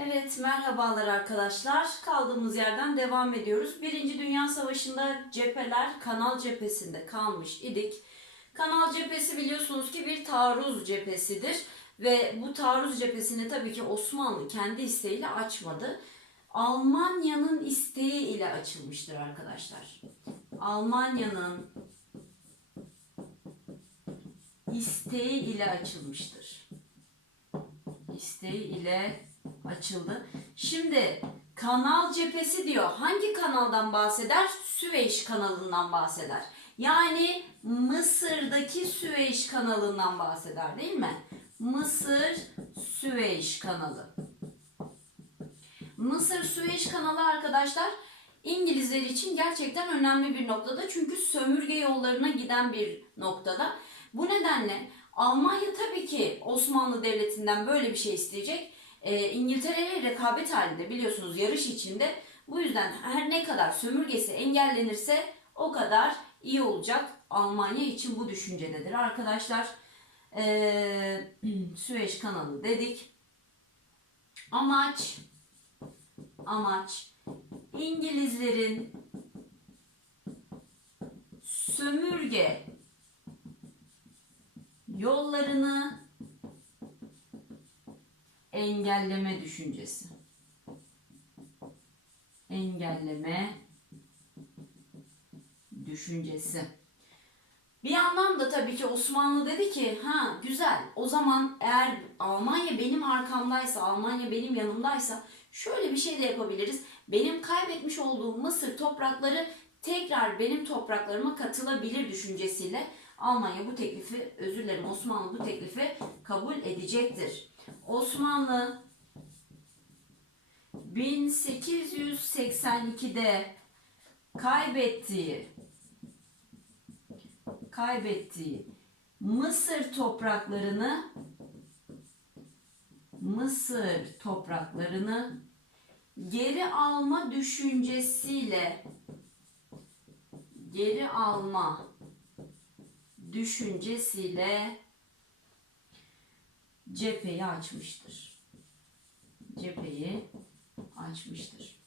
Evet, merhabalar arkadaşlar. Kaldığımız yerden devam ediyoruz. Birinci Dünya Savaşı'nda cepheler Kanal cephesinde kalmış idik. Kanal cephesi biliyorsunuz ki bir taarruz cephesidir. Ve bu taarruz cephesini tabii ki Osmanlı kendi isteğiyle açmadı. Almanya'nın isteği ile açılmıştır arkadaşlar. Almanya'nın isteği ile açılmıştır. İsteği ile açıldı. Şimdi kanal cephesi diyor. Hangi kanaldan bahseder? Süveyş kanalından bahseder. Yani Mısır'daki Süveyş kanalından bahseder değil mi? Mısır Süveyş kanalı. Mısır Süveyş kanalı arkadaşlar İngilizler için gerçekten önemli bir noktada. Çünkü sömürge yollarına giden bir noktada. Bu nedenle Almanya tabii ki Osmanlı Devleti'nden böyle bir şey isteyecek. Ee, İngiltere ile rekabet halinde biliyorsunuz yarış içinde. Bu yüzden her ne kadar sömürgesi engellenirse o kadar iyi olacak Almanya için bu düşüncededir arkadaşlar. Ee, Süveyş kanalı dedik. Amaç amaç İngilizlerin sömürge yollarını engelleme düşüncesi. Engelleme düşüncesi. Bir yandan da tabii ki Osmanlı dedi ki ha güzel o zaman eğer Almanya benim arkamdaysa, Almanya benim yanımdaysa şöyle bir şey de yapabiliriz. Benim kaybetmiş olduğum Mısır toprakları tekrar benim topraklarıma katılabilir düşüncesiyle Almanya bu teklifi, özür dilerim Osmanlı bu teklifi kabul edecektir. Osmanlı 1882'de kaybettiği kaybettiği Mısır topraklarını Mısır topraklarını geri alma düşüncesiyle geri alma düşüncesiyle cepheyi açmıştır. Cepheyi açmıştır.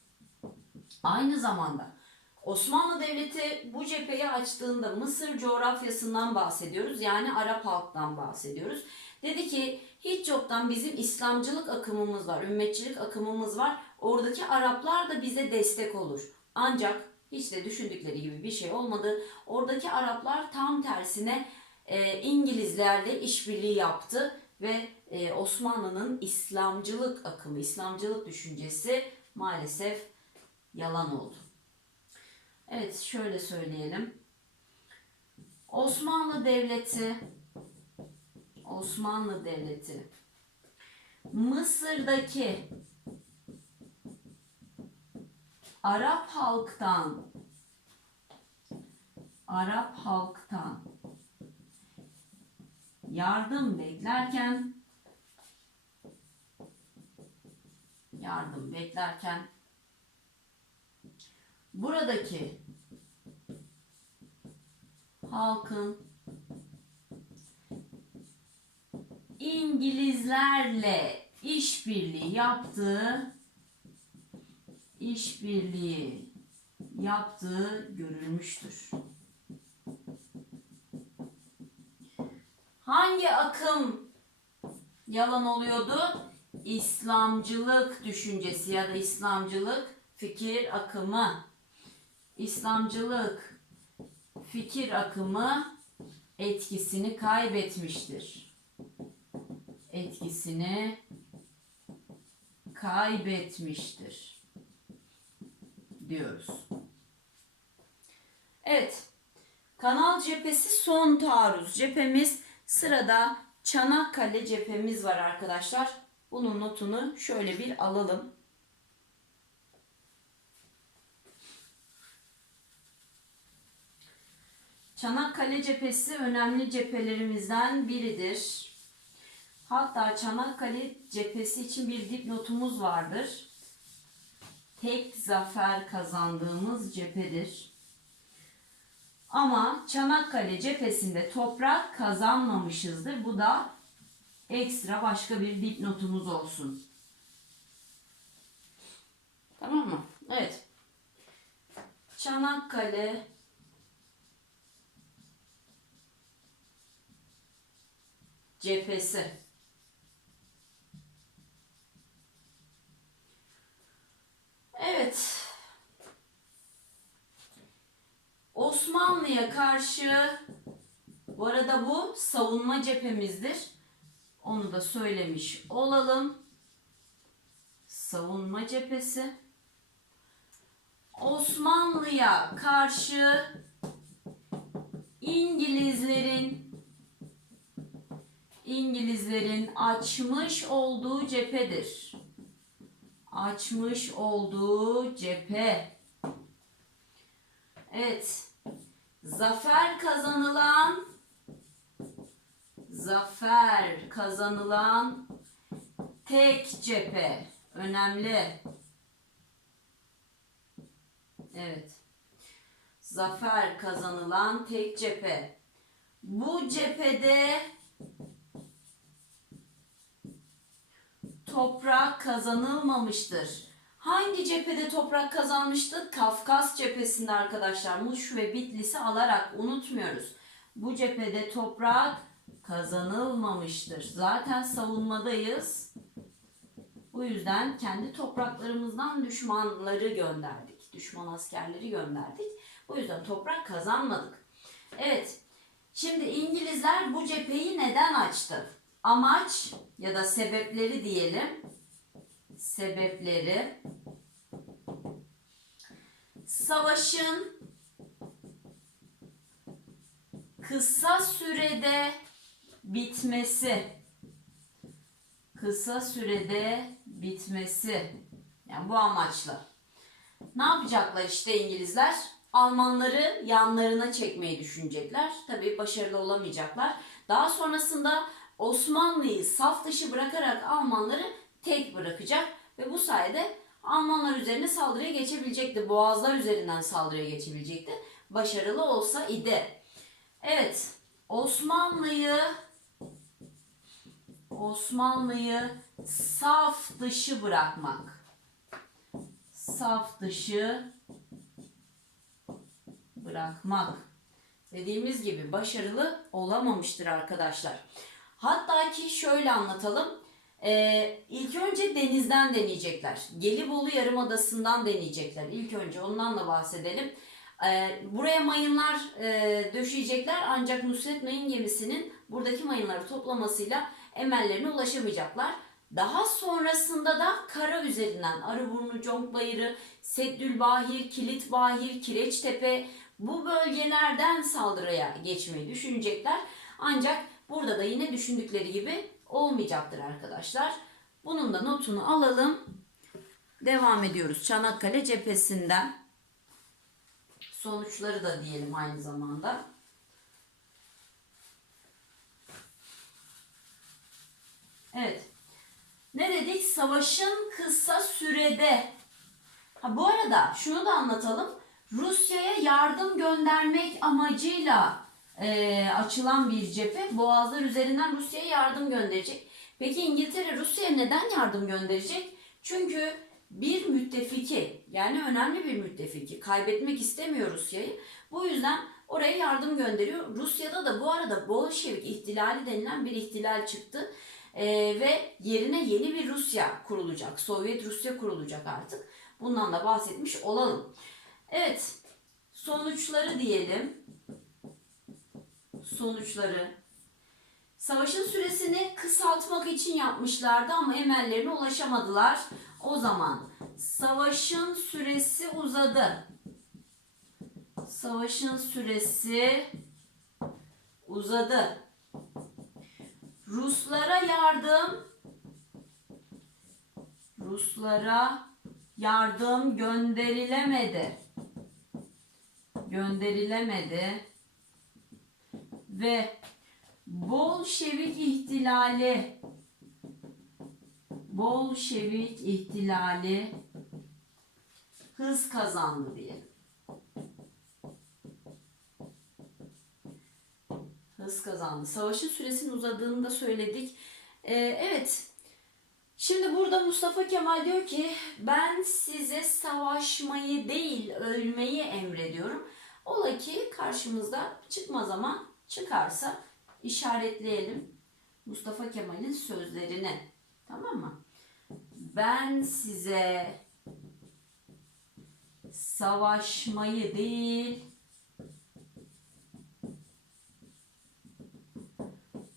Aynı zamanda Osmanlı Devleti bu cepheyi açtığında Mısır coğrafyasından bahsediyoruz. Yani Arap halktan bahsediyoruz. Dedi ki hiç yoktan bizim İslamcılık akımımız var, ümmetçilik akımımız var. Oradaki Araplar da bize destek olur. Ancak hiç de düşündükleri gibi bir şey olmadı. Oradaki Araplar tam tersine e, İngilizlerle işbirliği yaptı ve e, Osmanlı'nın İslamcılık akımı, İslamcılık düşüncesi maalesef yalan oldu. Evet şöyle söyleyelim. Osmanlı Devleti Osmanlı Devleti Mısır'daki Arap halktan Arap halktan yardım beklerken yardım beklerken buradaki halkın İngilizlerle işbirliği yaptığı işbirliği yaptığı görülmüştür. Hangi akım yalan oluyordu? İslamcılık düşüncesi ya da İslamcılık fikir akımı. İslamcılık fikir akımı etkisini kaybetmiştir. Etkisini kaybetmiştir diyoruz. Evet. Kanal cephesi son taarruz cephemiz. Sırada Çanakkale cephemiz var arkadaşlar. Bunun notunu şöyle bir alalım. Çanakkale cephesi önemli cephelerimizden biridir. Hatta Çanakkale cephesi için bir dipnotumuz vardır. Tek zafer kazandığımız cephedir. Ama Çanakkale cephesinde toprak kazanmamışızdır. Bu da ekstra başka bir dipnotumuz olsun. Tamam mı? Evet. Çanakkale cephesi. Evet. Osmanlı'ya karşı bu arada bu savunma cephemizdir. Onu da söylemiş olalım. Savunma cephesi. Osmanlı'ya karşı İngilizlerin İngilizlerin açmış olduğu cephedir. Açmış olduğu cephe. Evet. Zafer kazanılan zafer kazanılan tek cephe. Önemli. Evet. Zafer kazanılan tek cephe. Bu cephede toprak kazanılmamıştır. Hangi cephede toprak kazanmıştı? Kafkas cephesinde arkadaşlar. Muş ve Bitlis'i alarak unutmuyoruz. Bu cephede toprak kazanılmamıştır. Zaten savunmadayız. Bu yüzden kendi topraklarımızdan düşmanları gönderdik. Düşman askerleri gönderdik. Bu yüzden toprak kazanmadık. Evet. Şimdi İngilizler bu cepheyi neden açtı? Amaç ya da sebepleri diyelim. Sebepleri savaşın kısa sürede bitmesi. Kısa sürede bitmesi. Yani bu amaçla. Ne yapacaklar işte İngilizler? Almanları yanlarına çekmeyi düşünecekler. Tabii başarılı olamayacaklar. Daha sonrasında Osmanlı'yı saf dışı bırakarak Almanları tek bırakacak ve bu sayede Almanlar üzerine saldırıya geçebilecekti. Boğazlar üzerinden saldırıya geçebilecekti. Başarılı olsa idi. Evet, Osmanlı'yı Osmanlı'yı saf dışı bırakmak. Saf dışı bırakmak. Dediğimiz gibi başarılı olamamıştır arkadaşlar. Hatta ki şöyle anlatalım. Ee, ilk önce denizden deneyecekler. Gelibolu Yarımadası'ndan deneyecekler. İlk önce ondan da bahsedelim. Ee, buraya mayınlar e, döşeyecekler ancak Nusret Mayın gemisinin buradaki mayınları toplamasıyla emellerine ulaşamayacaklar. Daha sonrasında da kara üzerinden Arıburnu, Conkbayırı, Seddülbahir, Kilitbahir, Kireçtepe bu bölgelerden saldırıya geçmeyi düşünecekler. Ancak burada da yine düşündükleri gibi olmayacaktır arkadaşlar. Bunun da notunu alalım. Devam ediyoruz Çanakkale cephesinden. Sonuçları da diyelim aynı zamanda. Evet. Ne dedik? Savaşın kısa sürede. Ha, bu arada şunu da anlatalım. Rusya'ya yardım göndermek amacıyla e, açılan bir cephe. Boğazlar üzerinden Rusya'ya yardım gönderecek. Peki İngiltere Rusya'ya neden yardım gönderecek? Çünkü bir müttefiki yani önemli bir müttefiki kaybetmek istemiyor Rusya'yı. Bu yüzden oraya yardım gönderiyor. Rusya'da da bu arada Bolşevik ihtilali denilen bir ihtilal çıktı. Ee, ve yerine yeni bir Rusya kurulacak. Sovyet Rusya kurulacak artık. Bundan da bahsetmiş olalım. Evet. Sonuçları diyelim. Sonuçları. Savaşın süresini kısaltmak için yapmışlardı ama emellerine ulaşamadılar. O zaman savaşın süresi uzadı. Savaşın süresi uzadı. Ruslara yardım Ruslara yardım gönderilemedi. Gönderilemedi. Ve Bolşevik ihtilali Bolşevik ihtilali hız kazandı diye. Hız kazandı. Savaşın süresinin uzadığını da söyledik. Ee, evet. Şimdi burada Mustafa Kemal diyor ki ben size savaşmayı değil ölmeyi emrediyorum. Ola ki karşımızda çıkmaz ama çıkarsa işaretleyelim Mustafa Kemal'in sözlerini. Tamam mı? Ben size savaşmayı değil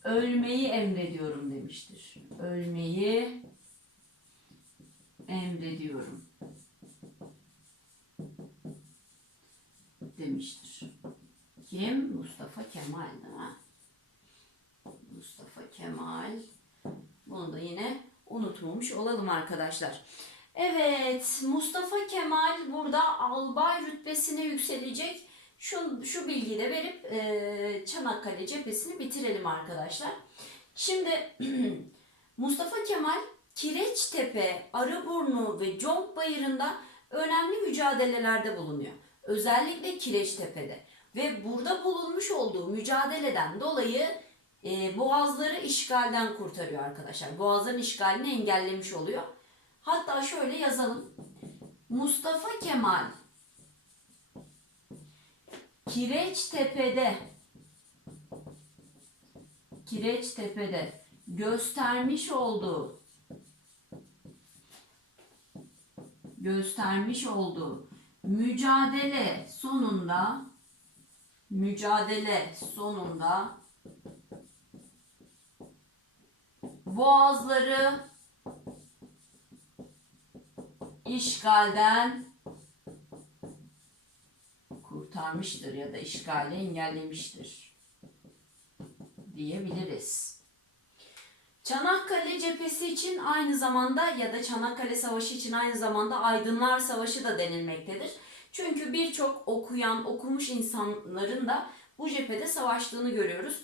ölmeyi emrediyorum demiştir. Ölmeyi emrediyorum demiştir. Kim? Mustafa Kemal değil mi? Mustafa Kemal. Bunu da yine unutmamış olalım arkadaşlar. Evet, Mustafa Kemal burada albay rütbesine yükselecek. Şu, şu bilgiyi de verip e, Çanakkale cephesini bitirelim arkadaşlar. Şimdi Mustafa Kemal Kireçtepe, Arıburnu ve Conk Bayırı'nda önemli mücadelelerde bulunuyor. Özellikle Kireçtepe'de. Ve burada bulunmuş olduğu mücadeleden dolayı e, boğazları işgalden kurtarıyor arkadaşlar. Boğazların işgalini engellemiş oluyor. Hatta şöyle yazalım. Mustafa Kemal Kireçtepe'de Kireçtepe'de göstermiş olduğu göstermiş olduğu mücadele sonunda mücadele sonunda boğazları işgalden kurtarmıştır ya da işgali engellemiştir diyebiliriz. Çanakkale cephesi için aynı zamanda ya da Çanakkale Savaşı için aynı zamanda Aydınlar Savaşı da denilmektedir. Çünkü birçok okuyan, okumuş insanların da bu cephede savaştığını görüyoruz.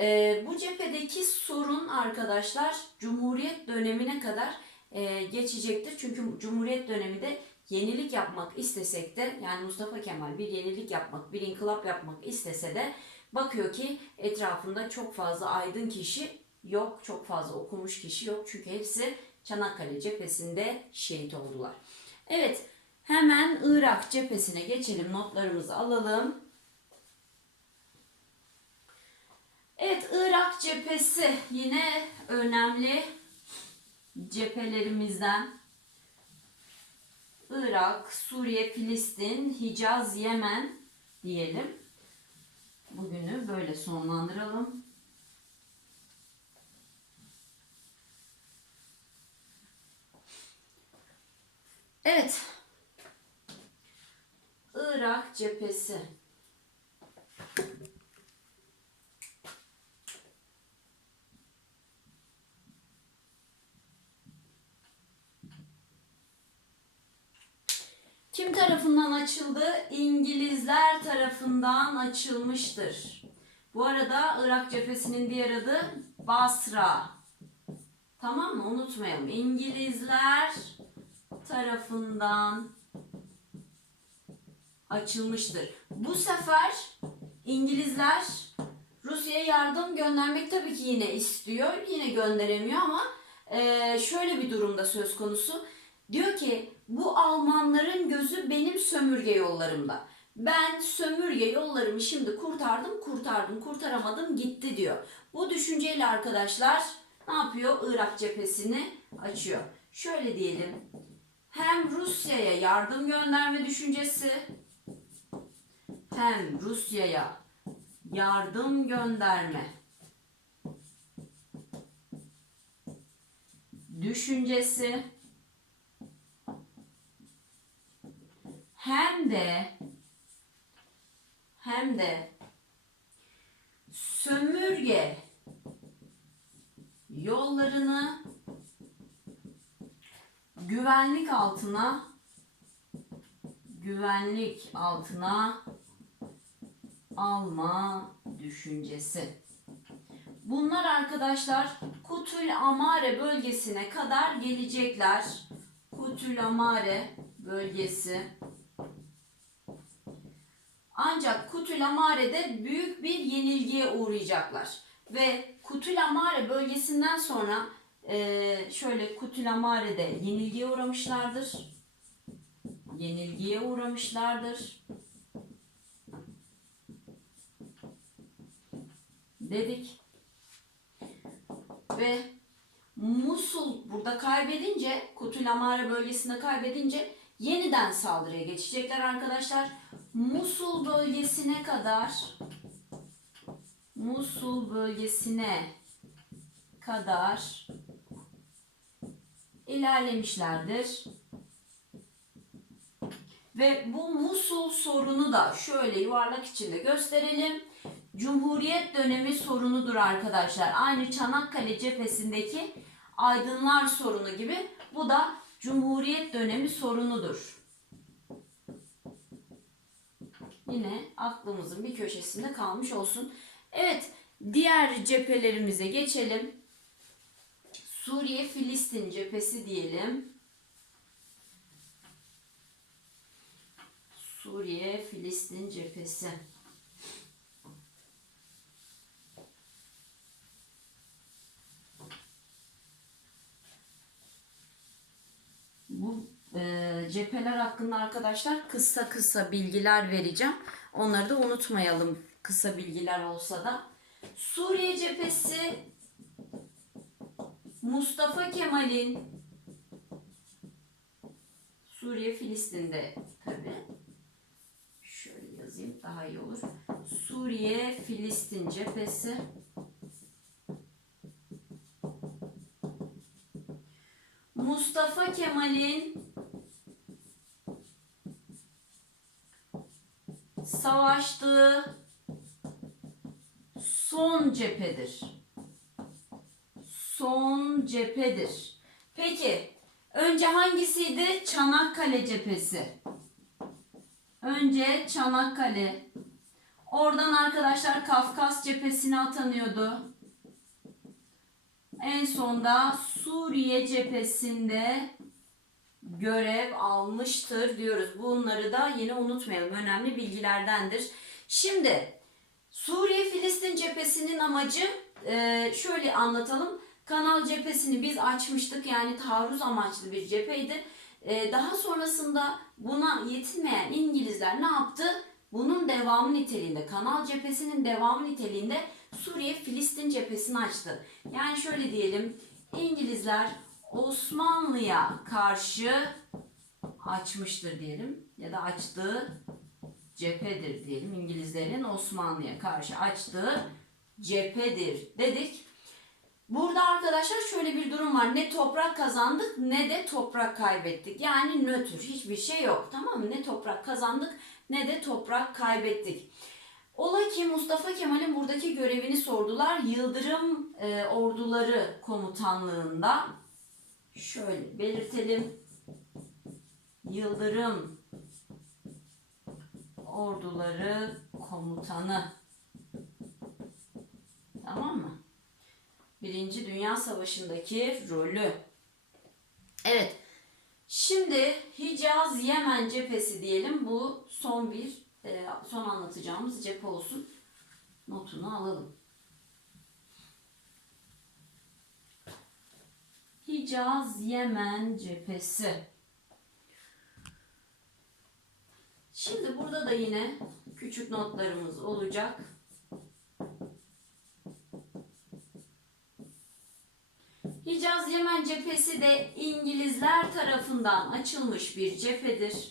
Ee, bu cephedeki sorun arkadaşlar Cumhuriyet dönemine kadar e, geçecektir. Çünkü Cumhuriyet dönemi de yenilik yapmak istesek de yani Mustafa Kemal bir yenilik yapmak, bir inkılap yapmak istese de bakıyor ki etrafında çok fazla aydın kişi yok, çok fazla okumuş kişi yok. Çünkü hepsi Çanakkale cephesinde şehit oldular. Evet, hemen Irak cephesine geçelim. Notlarımızı alalım. Evet, Irak cephesi yine önemli cephelerimizden. Irak, Suriye, Filistin, Hicaz, Yemen diyelim. Bugünü böyle sonlandıralım. Evet. Irak cephesi. Kim tarafından açıldı? İngilizler tarafından açılmıştır. Bu arada Irak cephesinin diğer adı Basra. Tamam mı? Unutmayalım. İngilizler tarafından açılmıştır. Bu sefer İngilizler Rusya'ya yardım göndermek tabii ki yine istiyor. Yine gönderemiyor ama e, şöyle bir durumda söz konusu. Diyor ki bu Almanların gözü benim sömürge yollarımda. Ben sömürge yollarımı şimdi kurtardım, kurtardım, kurtaramadım gitti diyor. Bu düşünceyle arkadaşlar ne yapıyor? Irak cephesini açıyor. Şöyle diyelim. Hem Rusya'ya yardım gönderme düşüncesi hem Rusya'ya yardım gönderme. Düşüncesi hem de hem de sömürge yollarını güvenlik altına güvenlik altına alma düşüncesi. Bunlar arkadaşlar Kutul Amare bölgesine kadar gelecekler. Kutul Amare bölgesi. Ancak Kutul Amare'de büyük bir yenilgiye uğrayacaklar. Ve Kutul Amare bölgesinden sonra e, şöyle Kutülamare'de yenilgiye uğramışlardır. Yenilgiye uğramışlardır. Dedik. Ve Musul burada kaybedince, Kutülamare bölgesinde kaybedince yeniden saldırıya geçecekler arkadaşlar. Musul bölgesine kadar Musul bölgesine kadar ilerlemişlerdir. Ve bu Musul sorunu da şöyle yuvarlak içinde gösterelim. Cumhuriyet dönemi sorunudur arkadaşlar. Aynı Çanakkale cephesindeki aydınlar sorunu gibi bu da Cumhuriyet dönemi sorunudur. Yine aklımızın bir köşesinde kalmış olsun. Evet, diğer cephelerimize geçelim. Suriye Filistin cephesi diyelim. Suriye Filistin cephesi. Bu e, cepheler hakkında arkadaşlar kısa kısa bilgiler vereceğim. Onları da unutmayalım kısa bilgiler olsa da. Suriye cephesi Mustafa Kemal'in Suriye Filistin'de tabi. Şöyle yazayım daha iyi olur. Suriye Filistin cephesi Mustafa Kemal'in savaştığı son cephedir. Son cephedir. Peki önce hangisiydi? Çanakkale cephesi. Önce Çanakkale. Oradan arkadaşlar Kafkas cephesine atanıyordu. En sonda Suriye cephesinde görev almıştır diyoruz. Bunları da yine unutmayalım. Önemli bilgilerdendir. Şimdi Suriye Filistin cephesinin amacı e, şöyle anlatalım. Kanal cephesini biz açmıştık. Yani taarruz amaçlı bir cepheydi. E, daha sonrasında buna yetinmeyen İngilizler ne yaptı? Bunun devamı niteliğinde, kanal cephesinin devamı niteliğinde Suriye Filistin cephesini açtı. Yani şöyle diyelim, İngilizler Osmanlı'ya karşı açmıştır diyelim ya da açtığı cephedir diyelim. İngilizlerin Osmanlı'ya karşı açtığı cephedir dedik. Burada arkadaşlar şöyle bir durum var. Ne toprak kazandık ne de toprak kaybettik. Yani nötr hiçbir şey yok. Tamam mı? Ne toprak kazandık ne de toprak kaybettik. Ola ki Mustafa Kemal'in buradaki görevini sordular. Yıldırım e, Orduları Komutanlığında şöyle belirtelim. Yıldırım Orduları Komutanı. Tamam mı? Birinci Dünya Savaşı'ndaki rolü. Evet. Şimdi Hicaz Yemen cephesi diyelim. Bu son bir e, son anlatacağımız cephe olsun. Notunu alalım. Hicaz Yemen cephesi. Şimdi burada da yine küçük notlarımız olacak. Hicaz Yemen cephesi de İngilizler tarafından açılmış bir cephedir.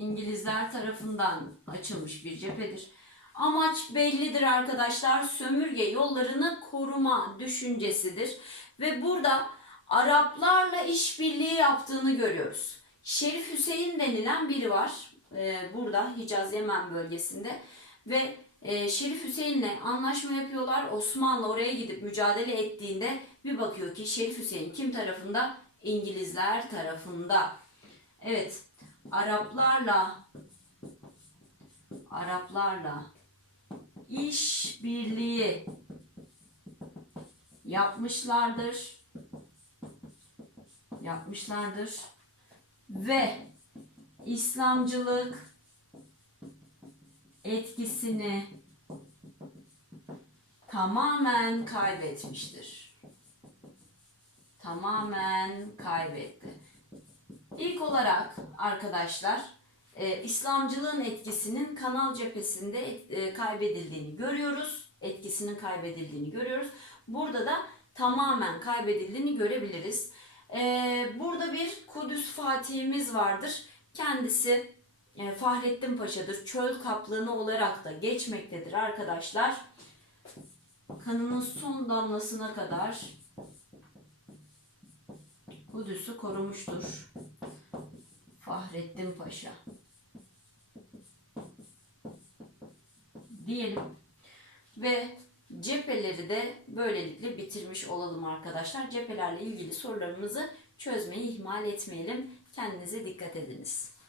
İngilizler tarafından açılmış bir cephedir. Amaç bellidir arkadaşlar. Sömürge yollarını koruma düşüncesidir. Ve burada Araplarla işbirliği yaptığını görüyoruz. Şerif Hüseyin denilen biri var. Ee, burada Hicaz Yemen bölgesinde. Ve e, Şerif Hüseyin'le anlaşma yapıyorlar. Osmanlı oraya gidip mücadele ettiğinde bir bakıyor ki Şerif Hüseyin kim tarafında? İngilizler tarafında. Evet. Araplarla Araplarla iş birliği yapmışlardır. Yapmışlardır. Ve İslamcılık etkisini tamamen kaybetmiştir. tamamen kaybetti. İlk olarak arkadaşlar e, İslamcılığın etkisinin kanal cephesinde e, kaybedildiğini görüyoruz. Etkisinin kaybedildiğini görüyoruz. Burada da tamamen kaybedildiğini görebiliriz. E, burada bir Kudüs Fatihimiz vardır. Kendisi e, Fahrettin Paşa'dır. Çöl kaplanı olarak da geçmektedir arkadaşlar. Kanının son damlasına kadar Kudüs'ü korumuştur. Fahrettin Paşa. Diyelim. Ve cepheleri de böylelikle bitirmiş olalım arkadaşlar. Cephelerle ilgili sorularımızı çözmeyi ihmal etmeyelim. Kendinize dikkat ediniz.